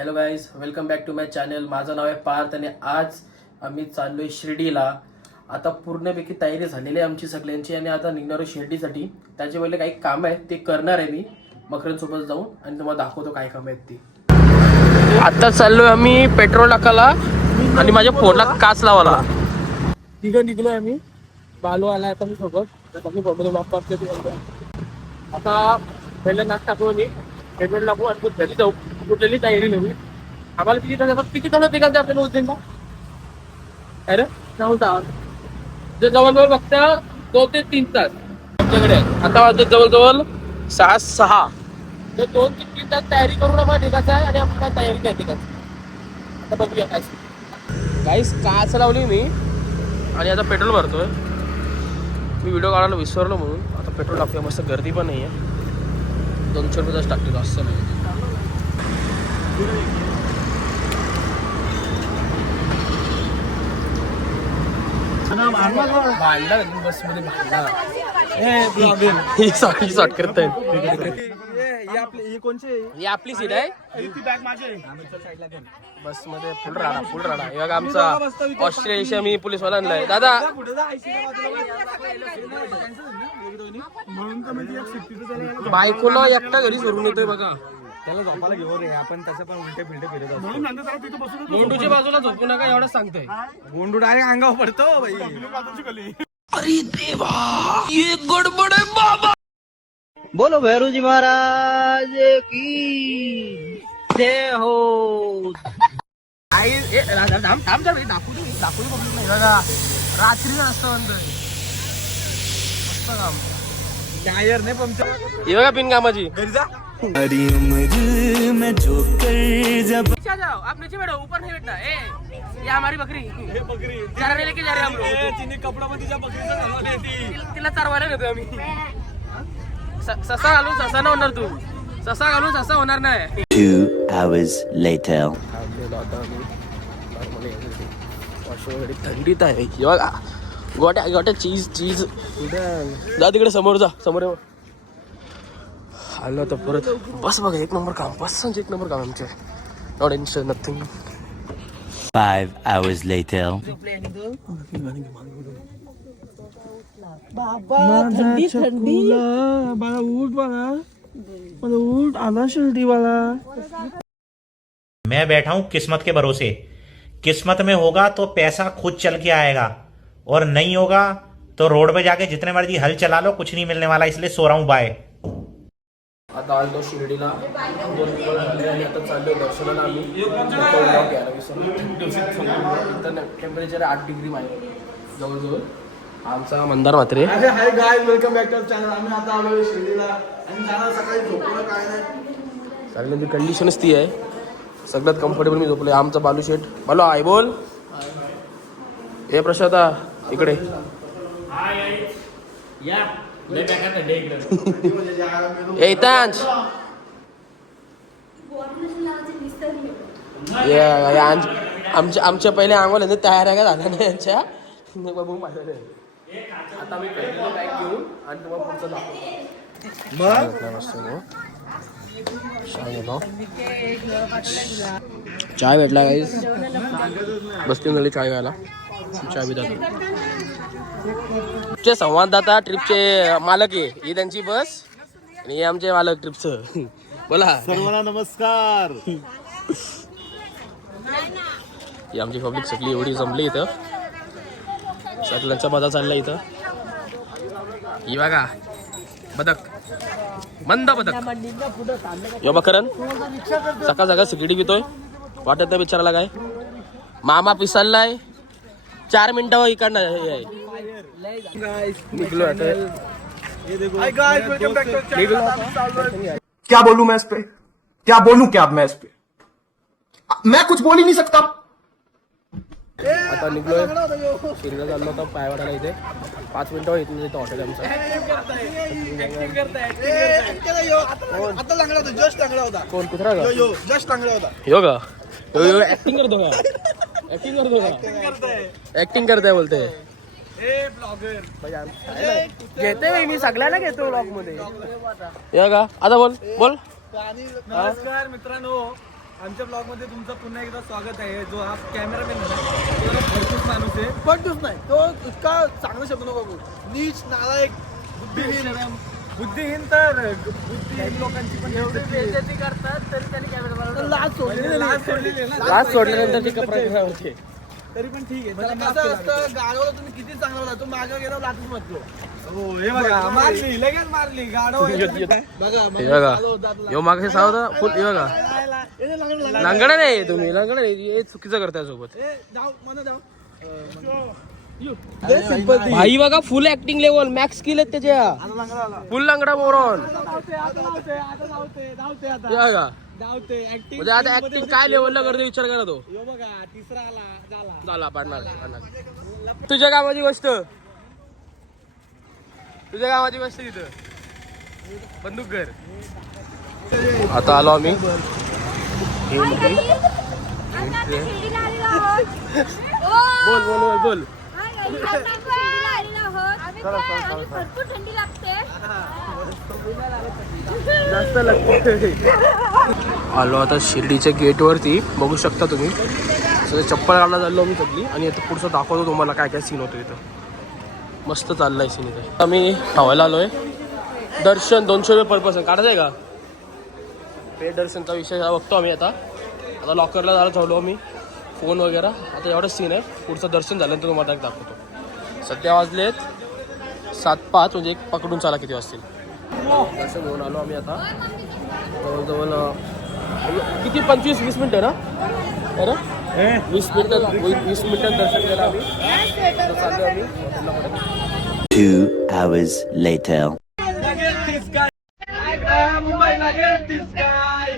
Hello guys, welcome back to my channel. माझं नाव आहे पार्थ आणि आज आम्ही चाललोय शिर्डीला. आता पूर्णपैकी तयारी झालेली आहे आमची सगळ्यांची आणि आता निघणार शिर्डीसाठी. त्याचे पहिले काही काम आहेत ते करणार आहे मी मकरांसोबत जाऊन आणि तुम्हाला दाखवतो काय काम आहेत ते. आता चाललोय आम्ही पेट्रोल टाकायला आणि माझ्या फोनला काच लावायला. तिघं निघलोय आम्ही. बालू आला आता मी सोबत. आता पहिलं नाक टाकू आणि पेट्रोल टाकू आणि घरी जाऊ. कुठलेली तयारी नव्हती आम्हाला. किती तास निघाल आपल्याला उज्जैनला? अरे 9 तास. जवळजवळ फक्त 2 ते 3 तास आमच्याकडे. आता वाजत जवळजवळ 6:30. तर 2 ते 3 तास तयारी करून आम्हाला निघायचं आहे आणि आपण तयारी नाही निघायची. आता बघूया काय गाईस. काच लावली मी आणि आता पेट्रोल भरतोय. मी व्हिडिओ काढायला विसरलो म्हणून आता पेट्रोल टाकतोय. मस्त गर्दी पण नाही आहे. 200 रुपये टाकतो असं नाही. भांडा बस मध्ये शॉर्ट करताय. ही आपली सीट आहे. बस मध्ये फुल राडा. हे आमचा ऑस्ट्रेलिया मी पोलीस वाला आणलाय. दादा बायकोला एकटा घरी सोडून येतोय बघा. त्याला झोपायला घेऊन रे आपण त्याचं पण उलटे फिलटे फिरत असतो. गोंडूच्या बाजूला झोपू नका एवढं सांगतोय. गोंडू डायरेक्ट अंगावर पडतो भाई. अरे देवा, ये गडबड आहे बाबा. बोलो भैरूजी महाराज की जय हो. रात्री असतं म्हणतोय. टायर नाही पंक्चर. हे बघा पिन कामाची. घरी जा. नीचे जाओ, आप नीचे बैठो, ऊपर नहीं बैठना. ये हमारी बकरी. हे बकरी चराने लेके जा रहे हम लोग. तिने कपडा पण तिच्या बकरीचा घालून येते. तिला चरवायला नेतो आम्ही. ससा घालून ससा नाही होणार. तू ससा घालून ससा होणार नाही. 2 hours later. थंडीत आहे गोट्या चीज जा तिकडे समोर जा. समोर आलो तर परत बस बघा. एक नंबर काम. बस एक नंबर काम आमचे. Not tension nothing. 5 hours later. मैं बैठा हूँ किस्मत के भरोसे. किस्मत में होगा तो पैसा खुद चल के आएगा और नहीं होगा तो रोड पे जाके जितने मर्जी हल चला लो, कुछ नहीं मिलने वाला. इसलिए सो रहा हूँ. बाय. आता आलो शिर्डीला. 2 दिवस झाले आणि आता चाललोय दर्शनाला आम्ही. टेम्परेचर 8 डिग्री आहे जवळजवळ. आमचा Mandar Mhatre. Hi guys, welcome back to channel. आम्ही आता आलोय शिर्डीला आणि जाणार सकाळी झोपलं काय नाही. सगळ्यांची कंडिशनच ती आहे. सगळ्यात कम्फर्टेबल मी झोपलोय. आमचा बालू शेठ. बालू आय बोल. हे प्रशांता इकडे. एतांश आमच्या पहिले आंघोळ तयार आहे का झाल्या नाही यांच्या. बघू माझ्या आता मी बॅग घेऊन आणि तुम्हाला पुढचं चाय भेटला गाईस. बसते झाली चाय घ्यायला. चाय बी जातो. संवाददाता ट्रिपचे मालक आहे. ही त्यांची बस आणि हे आमचे मालक ट्रिपचं. बोला सर्वांना नमस्कार. ही आमची पब्लिक सगळी एवढी जमली इथं. सगळ्यांचा मजा चालला इथं. ही बघा बदक, मंद बदक. यो बकरन सकाळ सकाळ सिगरेट पितोय. वाटत नाही बिचाराला काय. मामा पिसाललाय. 4 मिनिटं इकडनं निघलो आता. Hi guys, welcome back to channel. क्या बोलूं मैं इस पे? क्या बोलूं क्या मैं इस पे? मैं कुछ बोल ही नहीं सकता. आता निघलोय. शिर्डीला चाललो होता पायवाडाला. इथे 5 मिनिटं इथून इथं हॉटेल आमचं. आता लागला होता, जस्ट लागला होता. कोण कुत्रा का? जस्ट लागला होता. यो का? यो ऍक्टिंग करतो का? ऍक्टिंग करताय बोलते. घेते मी सगळ्याला घेतो ब्लॉग मध्ये. या का आता बोल बोल. नमस्कार मित्रांनो, आमच्या ब्लॉग मध्ये तुमचं पुन्हा एकदा स्वागत आहे. जो हा कॅमेरामॅन आहे तो जरा भरपूर माणूस आहे. पंटूच नाही तो इतका चांगला शब्द नको बघू. नीच नालायक बुद्धिहीन तर बुद्धिहीन लोकांची पण बेइज्जती करतात तरी त्यांनी कॅमेरा लाज सोडलेली लाज सोडलेली आहे ना. लाच सोडल्यानंतर ती कपडा होते. तरी पण ठीक आहे. म्हणजे त्याला माफ कसं केलं. असतं गाडवलं तुम्ही किती चांगला होता, तू मागे गेला लाटूच म्हटलो. हो हे बघा मारली लगेच मारली गाडव बघा यो मागे सावधा फुल हे बघा लंगडा नाही तुम्ही लंगडा नाही हे चुकीचं करताय सोबत जाऊ मला जाऊ भाई बघा फुल ऍक्टिंग लेवल मॅक्स स्किल आहेत त्याच्या फुल लंगडा मोरॉन म्हणजे आता ऍक्टिंग काय लेवलला करते विचार करा तो बघा तिसरा आला झाला पाडणार तुझ्या गावाची गोष्ट तिथं बंदूक घर आता आलो आम्ही बोल बोल बोल बोल भरपूर थंडी लागते. जास्त लागते आलो आता शिर्डीच्या गेट वरती बघू शकता तुम्ही सगळं चप्पल काढला चाललो मी सगळी आणि आता पुढचं दाखवतो तुम्हाला काय काय सीन होतो इथं मस्त चाललाय सीन इथे आम्ही ठेवायला आलोय दर्शन 200 रुपये पर पर्सन काढायचं आहे का पेड दर्शनचा विषय हा बघतो आम्ही आता लॉकरला जायला ठेवलो आम्ही फोन वगैरे आता एवढंच सीन आहे पुढचं दर्शन झाल्यानंतर तुम्हाला एक दाखवतो सध्या वाजलेत 7:05 म्हणजे एक पकडून चाला किती वाजतील दर्शन घेऊन आलो आम्ही आता जवळजवळ किती 25-20 मिनिटं ना बरं 20 मिनिटात दर्शन केलं आम्ही चाललो आम्ही हॉटेलला 2 hours later. मुंबईला गेलतीस काय